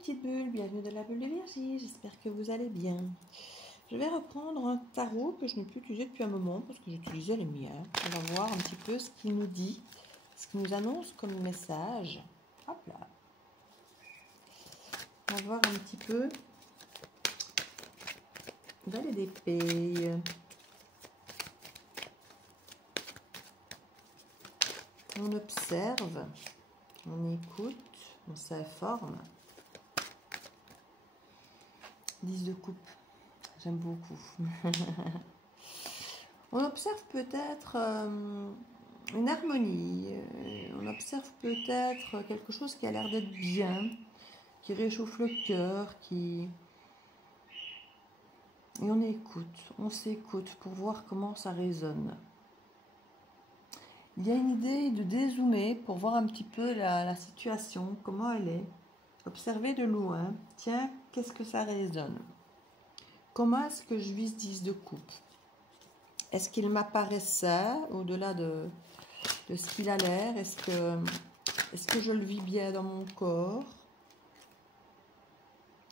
petites bulles, bienvenue dans la bulle de Virgie, j'espère que vous allez bien. Je vais reprendre un tarot que je n'ai plus utilisé depuis un moment parce que j'utilisais les miens. On va voir un petit peu ce qu'il nous dit, ce qu'il nous annonce comme message. Hop là. On va voir un petit peu. Valet d'épée. On observe, on écoute, on s'informe. 10 de coupe, j'aime beaucoup. On observe peut-être une harmonie, on observe peut-être quelque chose qui a l'air d'être bien, qui réchauffe le cœur, et on écoute, on s'écoute pour voir comment ça résonne. Il y a une idée de dézoomer pour voir un petit peu la situation, comment elle est. Observer de loin, tiens, qu'est-ce que ça résonne? Comment est-ce que je vis 10 de coupe? Est-ce qu'il m'apparaissait au-delà de ce qu'il a l'air? Est-ce que je le vis bien dans mon corps?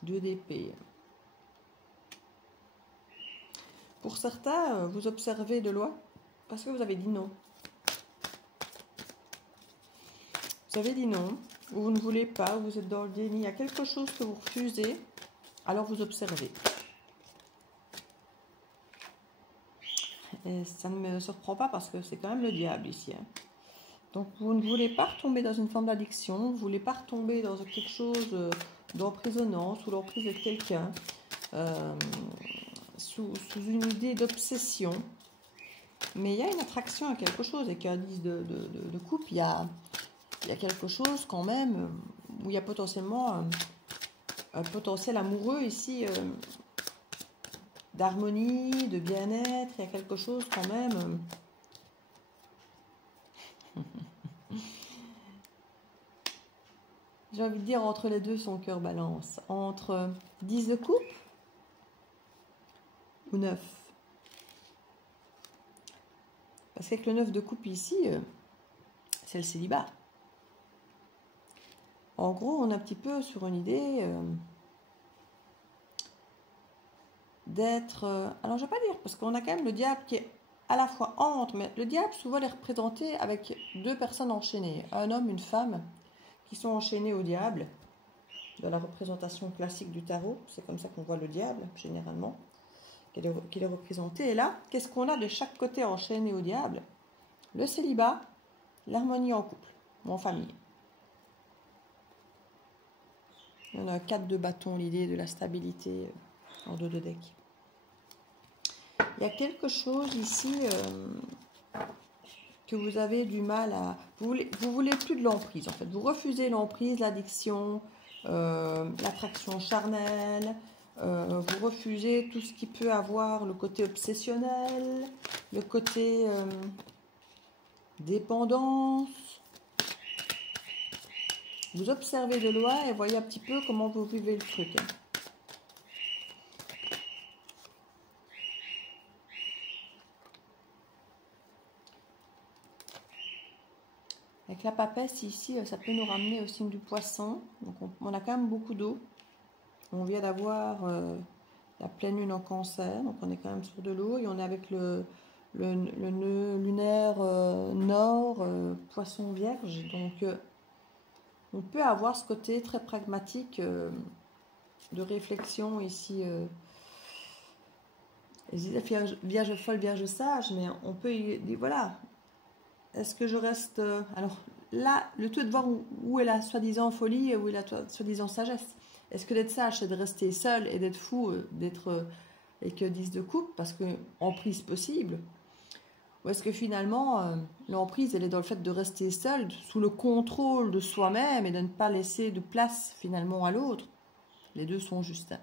2 d'épée. Pour certains, vous observez de loin parce que vous avez dit non. Vous avez dit non, ou vous ne voulez pas, ou vous êtes dans le déni, il y a quelque chose que vous refusez, alors vous observez. Et ça ne me surprend pas parce que c'est quand même le diable ici. Hein. Donc vous ne voulez pas retomber dans une forme d'addiction, vous ne voulez pas retomber dans quelque chose d'emprisonnant, sous l'emprise de quelqu'un, sous une idée d'obsession. Mais il y a une attraction à quelque chose, et qu'un 10 de coupe, il y a quelque chose quand même où il y a potentiellement un potentiel amoureux ici, d'harmonie, de bien-être. Il y a quelque chose quand même. J'ai envie de dire entre les deux, son cœur balance. Entre 10 de coupe ou 9. Parce qu'avec le 9 de coupe ici, c'est le célibat. En gros, on est un petit peu sur une idée d'être... alors, je ne vais pas dire, parce qu'on a quand même le diable qui est à la fois entre, mais le diable, souvent, est représenté avec 2 personnes enchaînées. Un homme, une femme, qui sont enchaînés au diable, dans la représentation classique du tarot. C'est comme ça qu'on voit le diable, généralement, qu'il est représenté. Et là, qu'est-ce qu'on a de chaque côté enchaîné au diable? Le célibat, l'harmonie en couple, ou en famille. On a 4 de bâton, l'idée de la stabilité en 2 de deck. Il y a quelque chose ici que vous avez du mal à... Vous voulez plus de l'emprise, en fait. Vous refusez l'emprise, l'addiction, l'attraction charnelle. Vous refusez tout ce qui peut avoir le côté obsessionnel, le côté dépendance. Vous observez de loin et voyez un petit peu comment vous vivez le truc. Avec la papesse ici, ça peut nous ramener au signe du poisson. Donc on a quand même beaucoup d'eau. On vient d'avoir la pleine lune en cancer, donc on est quand même sur de l'eau. Et on est avec le nœud lunaire nord, poisson vierge. Donc on peut avoir ce côté très pragmatique de réflexion ici. Vierge folle, vierge sage, mais on peut y dire, voilà. Est-ce que je reste... alors là, le tout est de voir où est la soi-disant folie et où est la soi-disant sagesse. Est-ce que d'être sage, c'est de rester seul et d'être fou, et que 10 de coupe, parce que emprise possible? Ou est-ce que finalement, l'emprise, elle est dans le fait de rester seul, sous le contrôle de soi-même et de ne pas laisser de place finalement à l'autre? Les deux sont justes.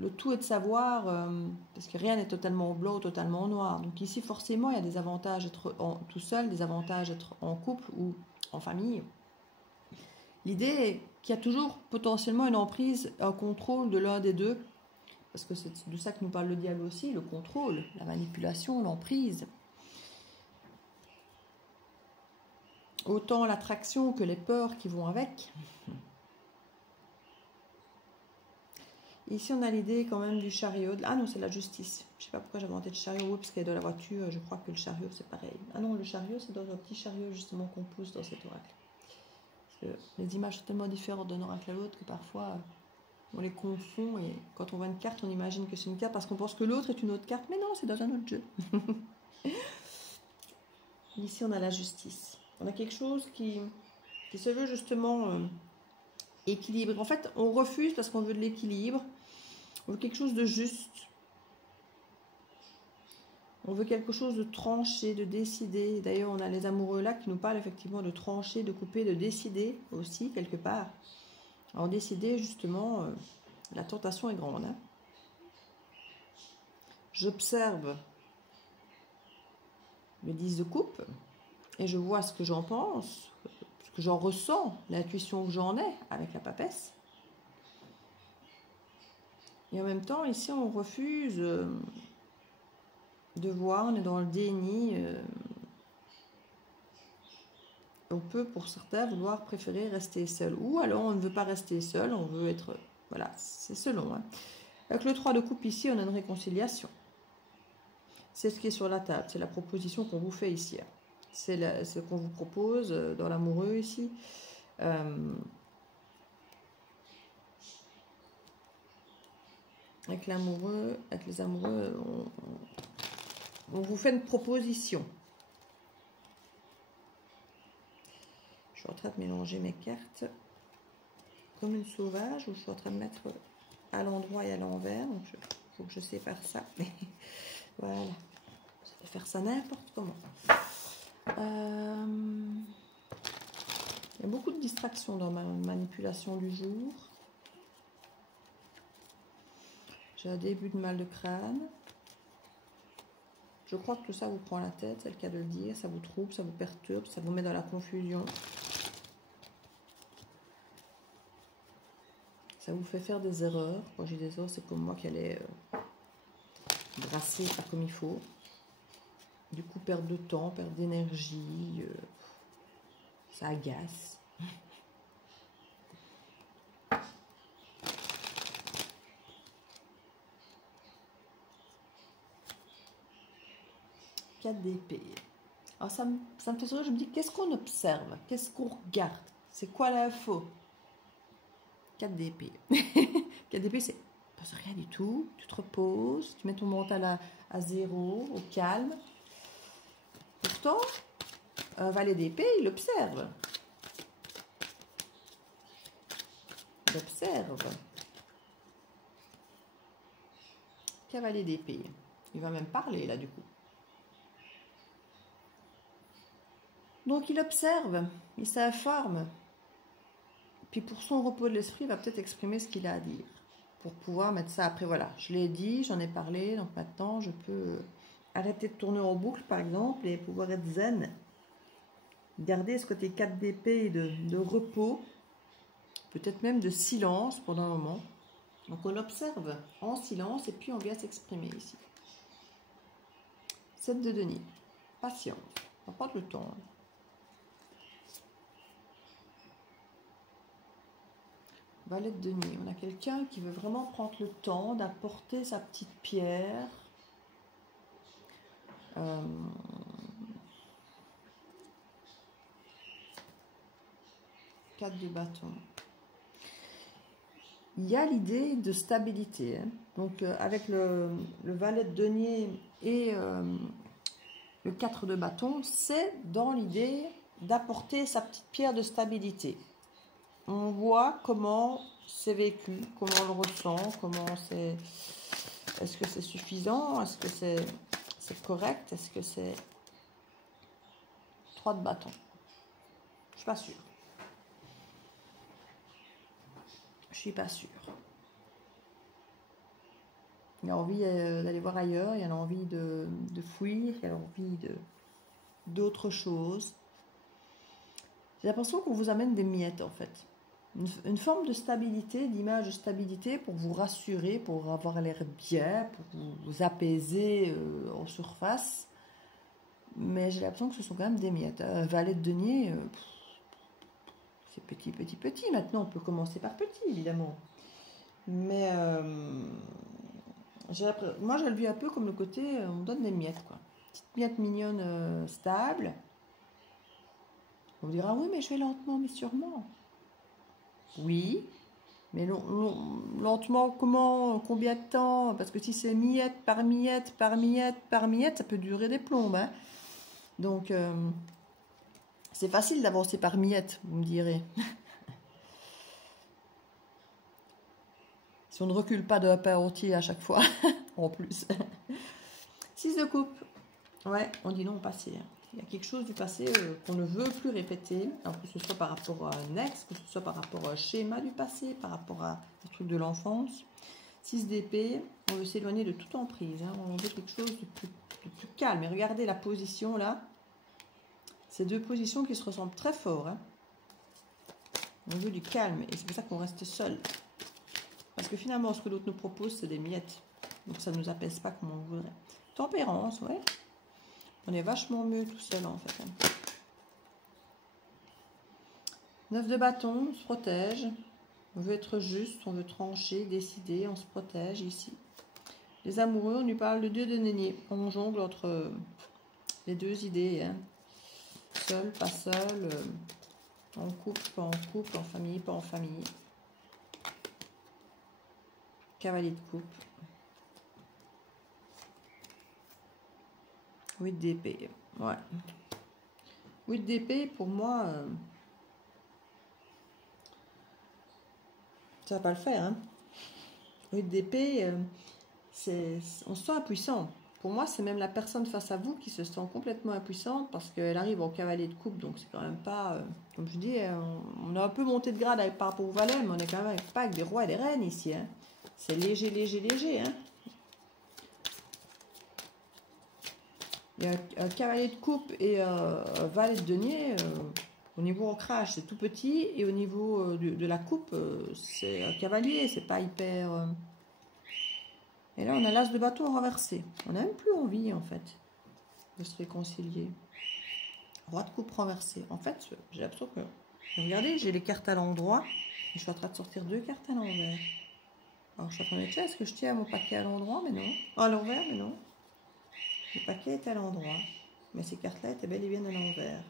Le tout est de savoir, parce que rien n'est totalement blanc ou totalement noir. Donc ici, forcément, il y a des avantages d'être tout seul, des avantages d'être en couple ou en famille. L'idée est qu'il y a toujours potentiellement une emprise, un contrôle de l'un des deux, parce que c'est de ça que nous parle le diable aussi, le contrôle, la manipulation, l'emprise. Autant l'attraction que les peurs qui vont avec. Ici, on a l'idée quand même du chariot. Ah non, c'est la justice. Je ne sais pas pourquoi j'avais en tête chariot. Oui, parce qu'elle est dans la voiture. Je crois que le chariot, c'est pareil. Ah non, le chariot, c'est dans un petit chariot, justement, qu'on pousse dans cet oracle. Parce que les images sont tellement différentes d'un oracle à l'autre que parfois, on les confond. Et quand on voit une carte, on imagine que c'est une carte parce qu'on pense que l'autre est une autre carte. Mais non, c'est dans un autre jeu. Ici, on a la justice. On a quelque chose qui se veut justement équilibré. En fait, on refuse parce qu'on veut de l'équilibre. On veut quelque chose de juste. On veut quelque chose de tranché, de décidé. D'ailleurs, on a les amoureux là qui nous parlent effectivement de trancher, de couper, de décider aussi, quelque part. Alors, décider, justement, la tentation est grande. Hein. J'observe le 10 de coupe et je vois ce que j'en pense, ce que j'en ressens, l'intuition que j'en ai avec la papesse. Et en même temps, ici, on refuse de voir, on est dans le déni. On peut, pour certains, vouloir préférer rester seul. Ou alors, on ne veut pas rester seul, on veut être... Voilà, c'est selon. Hein. Avec le 3 de coupe ici, on a une réconciliation. C'est ce qui est sur la table, c'est la proposition qu'on vous fait ici. Hein. C'est ce qu'on vous propose dans l'amoureux ici. Avec l'amoureux, avec les amoureux, on vous fait une proposition. Je suis en train de mélanger mes cartes comme une sauvage, ou je suis en train de mettre à l'endroit et à l'envers. Donc, il faut que je sépare ça. Voilà. Je vais faire ça n'importe comment. Il y a beaucoup de distractions dans ma manipulation du jour. J'ai un début de mal de crâne. Je crois que tout ça vous prend la tête, c'est le cas de le dire. Ça vous trouble, ça vous perturbe, ça vous met dans la confusion. Ça vous fait faire des erreurs. Quand j'ai des erreurs, c'est comme moi qui allais brasser pas comme il faut. Du coup, perte de temps, perte d'énergie. Ça agace. D'épée. Alors ça me fait sourire, je me dis, qu'est-ce qu'on observe? Qu'est-ce qu'on regarde? C'est quoi l'info? 4 d'épée. 4 d'épée, c'est pas rien du tout. Tu te reposes, tu mets ton mental à zéro, au calme. Pourtant, valet d'épée, il observe. Il observe. Cavalier d'épée. Il va même parler là du coup. Donc il observe, il s'informe. Puis pour son repos de l'esprit, il va peut-être exprimer ce qu'il a à dire. Pour pouvoir mettre ça après, voilà. Je l'ai dit, j'en ai parlé, donc maintenant je peux arrêter de tourner en boucle par exemple et pouvoir être zen. Garder ce côté 4 d'épée de repos, peut-être même de silence pendant un moment. Donc on observe en silence et puis on vient s'exprimer ici. 7 de denier, patience, on va prendre le temps. Valet de denier, on a quelqu'un qui veut vraiment prendre le temps d'apporter sa petite pierre. 4 de bâton. Il y a l'idée de stabilité. Hein. Donc avec le valet de denier et le 4 de bâton, c'est dans l'idée d'apporter sa petite pierre de stabilité. On voit comment c'est vécu, comment on le ressent, comment c'est... Est-ce que c'est suffisant? Est-ce que c'est correct? Est-ce que c'est... 3 de bâton. Je suis pas sûre. Je suis pas sûre. Il a envie d'aller voir ailleurs, il a envie de fuir, il a envie d'autre chose. J'ai l'impression qu'on vous amène des miettes en fait. Une forme de stabilité, d'image de stabilité pour vous rassurer, pour avoir l'air bien, pour vous apaiser en surface. Mais j'ai l'impression que ce sont quand même des miettes. Un valet de denier, c'est petit, petit, petit. Maintenant, on peut commencer par petit, évidemment. Mais moi, je le vis un peu comme le côté, on donne des miettes, quoi. Petite miette mignonne, stable. On vous dira, oui, mais je vais lentement, mais sûrement. Oui, mais lentement, comment, combien de temps? Parce que si c'est miette par miette, par miette, par miette, ça peut durer des plombes, hein. Donc, c'est facile d'avancer par miette, vous me direz. Si on ne recule pas de pain entier à chaque fois, en plus. 6 de coupe. Ouais, on dit non au passé. Il y a quelque chose du passé qu'on ne veut plus répéter, alors que ce soit par rapport à un ex, que ce soit par rapport à un schéma du passé, par rapport à un truc de l'enfance. 6 d'épée, on veut s'éloigner de toute emprise. Hein. On veut quelque chose de plus calme. Et regardez la position là. Ces deux positions qui se ressemblent très fort. Hein. On veut du calme et c'est pour ça qu'on reste seul. Parce que finalement, ce que l'autre nous propose, c'est des miettes. Donc ça ne nous apaise pas comme on voudrait. Tempérance, ouais. On est vachement mieux tout seul en fait. 9 de bâton, on se protège. On veut être juste, on veut trancher, décider, on se protège ici. Les amoureux, on lui parle de 2 de denier. On jongle entre les deux idées. Hein. Seul, pas seul, en couple, pas en couple, en famille, pas en famille. Cavalier de coupe. 8 d'épée. Ouais. 8 d'épée, pour moi, ça va pas le faire. Hein. 8 d'épée, on se sent impuissant. Pour moi, c'est même la personne face à vous qui se sent complètement impuissante parce qu'elle arrive en cavalier de coupe. Donc, c'est quand même pas... comme je dis, on a un peu monté de grade par rapport au valet, mais on est quand même pas avec des rois et des reines ici. Hein. C'est léger, léger, léger. Hein. Il y a un cavalier de coupe et un valet de denier. Au niveau ancrage, c'est tout petit. Et au niveau de la coupe, c'est un cavalier. C'est pas hyper... Et là, on a l'as de bâton renversé. On n'a même plus envie, en fait, de se réconcilier. Roi de coupe renversé. En fait, j'ai l'impression que... Regardez, j'ai les cartes à l'endroit. Je suis en train de sortir 2 cartes à l'envers. Alors, je suis en train de dire, est-ce que je tiens mon paquet à l'endroit? Mais non. À l'envers, mais non. Le paquet est à l'endroit. Mais ces cartes-là étaient bel et bien à l'envers.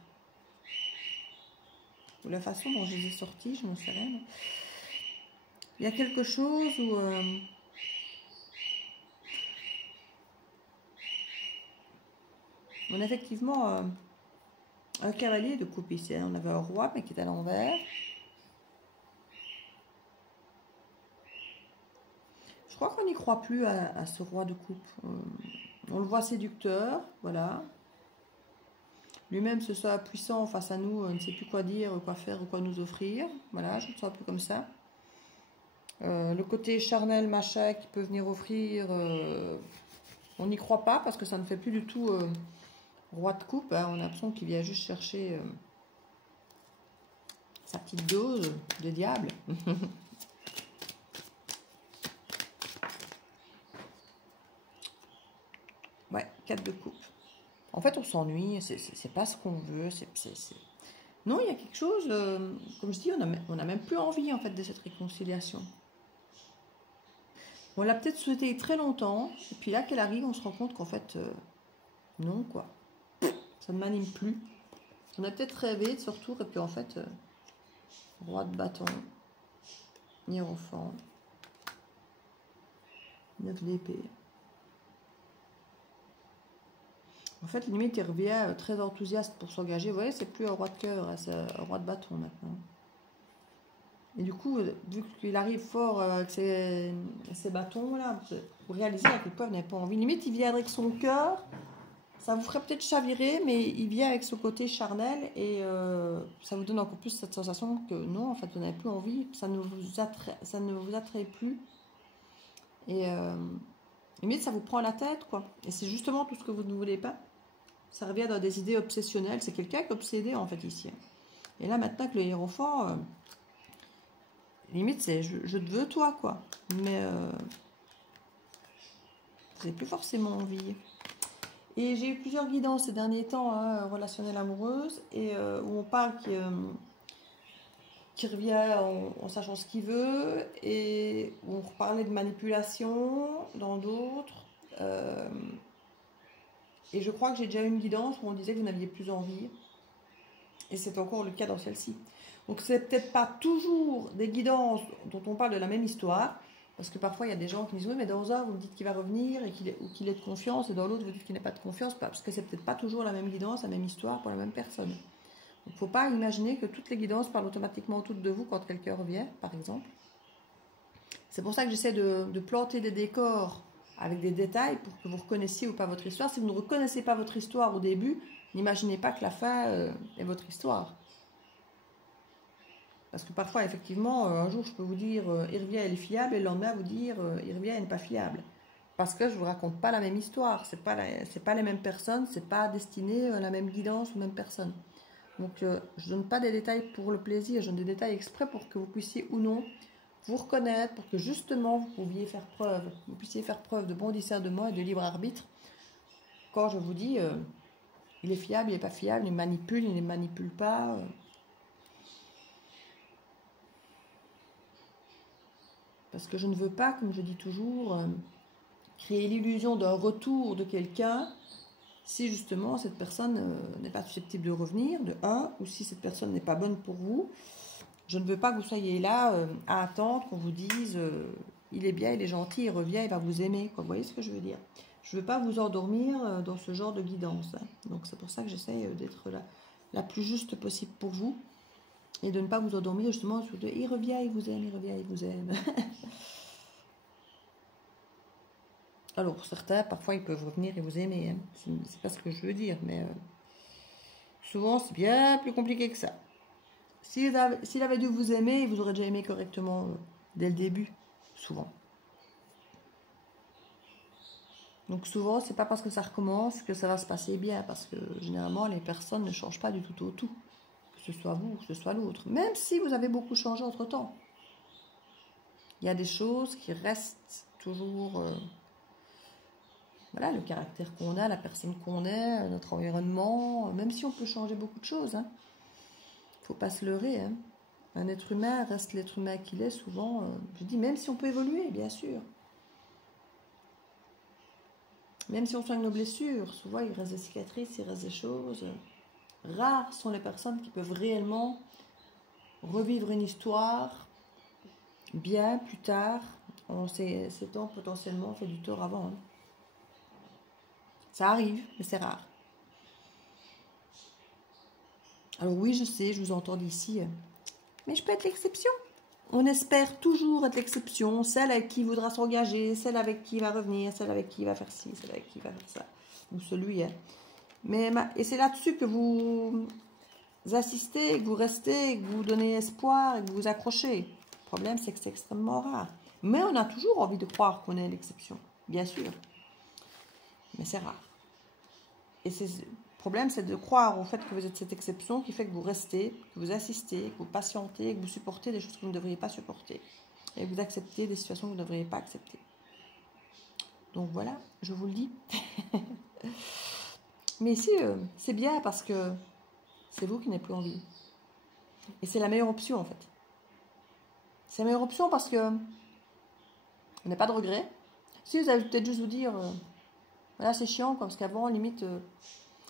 Ou la façon dont je les ai sorties, je n'en sais rien. Mais... Il y a quelque chose où... on a effectivement un cavalier de coupe ici. On avait un roi, mais qui est à l'envers. Je crois qu'on n'y croit plus à ce roi de coupe. On le voit séducteur, voilà. Lui-même se sent puissant face à nous, ne sait plus quoi dire, quoi faire, quoi nous offrir. Voilà, je me sens un peu comme ça. Le côté charnel, machin, qui peut venir offrir, on n'y croit pas parce que ça ne fait plus du tout... roi de coupe, hein, on a l'impression qu'il vient juste chercher sa petite dose de diable. Ouais, 4 de coupe. En fait, on s'ennuie, c'est pas ce qu'on veut. Non, il y a quelque chose, comme je dis, on n'a même plus envie en fait de cette réconciliation. On l'a peut-être souhaité très longtemps, et puis là qu'elle arrive, on se rend compte qu'en fait, non quoi. Ça ne m'anime plus. On a peut-être rêvé de ce retour, et puis en fait, roi de bâton, hiérophant, 9 d'épée. En fait, limite, il revient très enthousiaste pour s'engager. Vous voyez, c'est plus un roi de cœur, hein, c'est un roi de bâton maintenant. Et du coup, vu qu'il arrive fort avec ces bâtons-là, vous réalisez à quel point vous n'avez pas envie. Limite, il vient avec son cœur. Ça vous ferait peut-être chavirer, mais il vient avec ce côté charnel et ça vous donne encore plus cette sensation que non, en fait, vous n'avez plus envie, ça ne vous attrait plus. Et limite, ça vous prend la tête, quoi. Et c'est justement tout ce que vous ne voulez pas. Ça revient dans des idées obsessionnelles. C'est quelqu'un qui est obsédé, en fait, ici. Et là, maintenant que le hiérophant, limite, c'est je te veux, toi, quoi. Mais vous n'avez plus forcément envie. Et j'ai eu plusieurs guidances ces derniers temps, hein, relationnelles amoureuses, et où on parle qui revient en sachant ce qu'il veut, et on reparlait de manipulation dans d'autres. Et je crois que j'ai déjà eu une guidance où on disait que vous n'aviez plus envie. Et c'est encore le cas dans celle-ci. Donc c'est peut-être pas toujours des guidances dont on parle de la même histoire, parce que parfois il y a des gens qui disent oui, mais dans un vous me dites qu'il va revenir et qu'il est de confiance, et dans l'autre vous dites qu'il n'est pas de confiance, parce que c'est peut-être pas toujours la même guidance, la même histoire pour la même personne. Il ne faut pas imaginer que toutes les guidances parlent automatiquement toutes de vous quand quelqu'un revient, par exemple. C'est pour ça que j'essaie de planter des décors avec des détails pour que vous reconnaissiez ou pas votre histoire. Si vous ne reconnaissez pas votre histoire au début, n'imaginez pas que la fin est votre histoire. Parce que parfois, effectivement, un jour, je peux vous dire Irvia, elle est fiable, et le lendemain, vous dire Irvia, elle n'est pas fiable. Parce que je ne vous raconte pas la même histoire. Ce n'est pas les mêmes personnes, ce n'est pas destiné à la même guidance aux mêmes personnes. Donc, je ne donne pas des détails pour le plaisir, je donne des détails exprès pour que vous puissiez ou non vous reconnaître, pour que justement vous puissiez faire preuve de bon discernement et de libre arbitre. Quand je vous dis il est fiable, il n'est pas fiable, il manipule, il ne manipule pas. Parce que je ne veux pas, comme je dis toujours, créer l'illusion d'un retour de quelqu'un si justement cette personne n'est pas susceptible de revenir, de un, ou si cette personne n'est pas bonne pour vous. Je ne veux pas que vous soyez là à attendre qu'on vous dise il est bien, il est gentil, il revient, il va vous aimer. Quoi. Vous voyez ce que je veux dire? Je ne veux pas vous endormir dans ce genre de guidance. Hein. Donc c'est pour ça que j'essaye d'être la plus juste possible pour vous et de ne pas vous endormir justement sur de il revient, il vous aime, il revient, il vous aime. Alors pour certains, parfois ils peuvent revenir et vous aimer. Hein. C'est pas ce que je veux dire, mais souvent c'est bien plus compliqué que ça. S'il avait dû vous aimer, il vous aurait déjà aimé correctement dès le début, souvent. Donc souvent, c'est pas parce que ça recommence que ça va se passer bien, parce que généralement, les personnes ne changent pas du tout au tout, que ce soit vous, que ce soit l'autre, même si vous avez beaucoup changé entre-temps. Il y a des choses qui restent toujours... voilà, le caractère qu'on a, la personne qu'on est, notre environnement, même si on peut changer beaucoup de choses, hein. Faut pas se leurrer, hein. Un être humain reste l'être humain qu'il est souvent. Je dis même si on peut évoluer, bien sûr. Même si on soigne nos blessures, souvent il reste des cicatrices, il reste des choses. Rares sont les personnes qui peuvent réellement revivre une histoire bien plus tard, en s'étant potentiellement fait du tort avant. Hein. Ça arrive, mais c'est rare. Alors oui, je sais, je vous entends d'ici. Mais je peux être l'exception. On espère toujours être l'exception, celle avec qui voudra s'engager, celle avec qui va revenir, celle avec qui va faire ci, celle avec qui va faire ça. Ou celui. Hein. Et c'est là-dessus que vous assistez, que vous restez, que vous donnez espoir et que vous vous accrochez. Le problème, c'est que c'est extrêmement rare. Mais on a toujours envie de croire qu'on est l'exception, bien sûr. Mais c'est rare. Et le problème, c'est de croire au fait que vous êtes cette exception qui fait que vous restez, que vous assistez, que vous patientez, que vous supportez des choses que vous ne devriez pas supporter. Et que vous acceptez des situations que vous ne devriez pas accepter. Donc voilà, je vous le dis. Mais ici, c'est bien parce que c'est vous qui n'avez plus envie. Et c'est la meilleure option en fait. C'est la meilleure option parce que vous n'avez pas de regrets. Si vous allez peut-être juste vous dire, voilà c'est chiant quoi, parce qu'avant limite...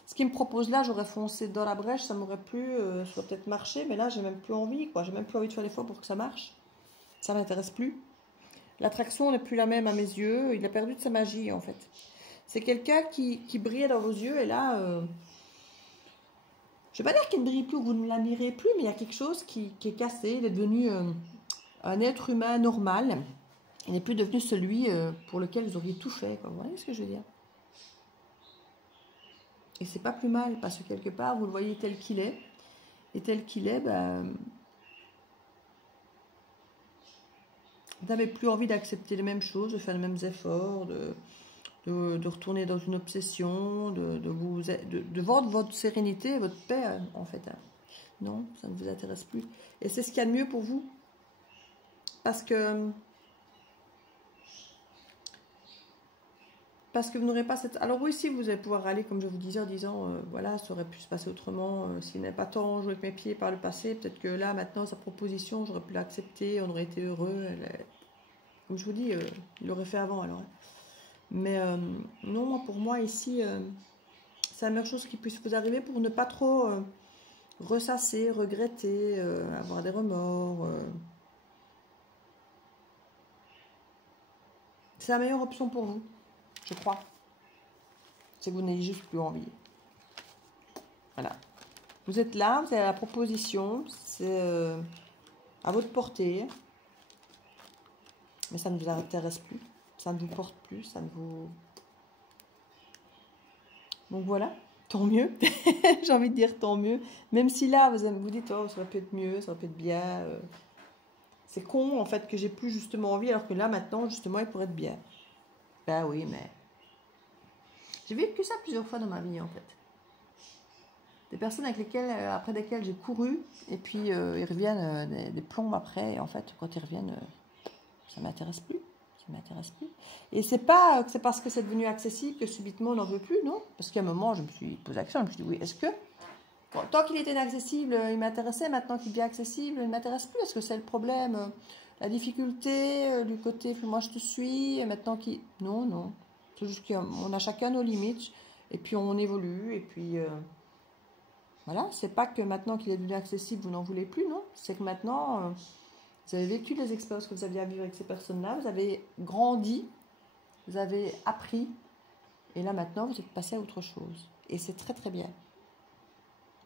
ce qu'il me propose là, j'aurais foncé dans la brèche, ça m'aurait plu, ça aurait peut-être marché, mais là, j'ai même plus envie, quoi. J'ai même plus envie de faire l'effort pour que ça marche. Ça m'intéresse plus. L'attraction n'est plus la même à mes yeux. Il a perdu de sa magie, en fait. C'est quelqu'un qui brillait dans vos yeux, et là, je ne vais pas dire qu'il ne brille plus ou que vous ne l'admirez plus, mais il y a quelque chose qui est cassé. Il est devenu un être humain normal. Il n'est plus devenu celui pour lequel vous auriez tout fait, quoi. Vous voyez ce que je veux dire? Et c'est pas plus mal, parce que quelque part, vous le voyez tel qu'il est. Et tel qu'il est, ben, vous n'avez plus envie d'accepter les mêmes choses, de faire les mêmes efforts, de retourner dans une obsession, de vendre votre sérénité, votre paix, en fait. Non, ça ne vous intéresse plus. Et c'est ce qu'il y a de mieux pour vous. Parce que parce que vous n'aurez pas cette... Alors oui, si, vous allez pouvoir râler, comme je vous disais, en disant, voilà, ça aurait pu se passer autrement, s'il n'avait pas tant joué avec mes pieds par le passé, peut-être que là, maintenant, sa proposition, j'aurais pu l'accepter, on aurait été heureux. Comme je vous dis, il l'aurait fait avant, alors. Mais non, pour moi, ici, c'est la meilleure chose qui puisse vous arriver pour ne pas trop ressasser, regretter, avoir des remords. C'est la meilleure option pour vous, je crois. C'est que vous n'ayez juste plus envie. Voilà. Vous êtes là, vous avez la proposition, c'est à votre portée. Mais ça ne vous intéresse plus, ça ne vous porte plus, ça ne vous... Donc voilà, tant mieux. J'ai envie de dire tant mieux. Même si là, vous dites, oh, ça aurait pu être mieux, ça aurait pu être bien. C'est con, en fait, que j'ai plus justement envie, alors que là, maintenant, justement, il pourrait être bien. Ben oui, mais... J'ai vécu ça plusieurs fois dans ma vie, en fait. Des personnes avec lesquelles, après desquelles j'ai couru, et puis ils reviennent des plombes après, et en fait, quand ils reviennent, ça ne m'intéresse plus. Ça m'intéresse plus. Et c'est pas que c'est parce que c'est devenu accessible que subitement on n'en veut plus, non? Parce qu'à un moment, je me suis posé la question, je me suis dit, oui, est-ce que, tant qu'il était inaccessible, il m'intéressait, maintenant qu'il devient accessible, il ne m'intéresse plus? Est-ce que c'est le problème? La difficulté, du côté, moi je te suis, et maintenant qui... Non, non. C'est juste qu'on a chacun nos limites, et puis on évolue, et puis... Voilà, c'est pas que maintenant qu'il est devenu accessible, vous n'en voulez plus, non? C'est que maintenant, vous avez vécu les expériences que vous aviez à vivre avec ces personnes-là, vous avez grandi, vous avez appris, et là maintenant, vous êtes passé à autre chose. Et c'est très très bien.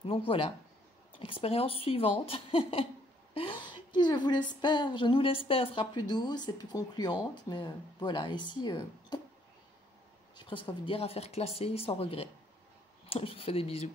Donc voilà, expérience suivante, qui je vous l'espère, je nous l'espère, sera plus douce et plus concluante, mais voilà, ici, j'ai presque envie de dire à faire classer sans regret. Je vous fais des bisous.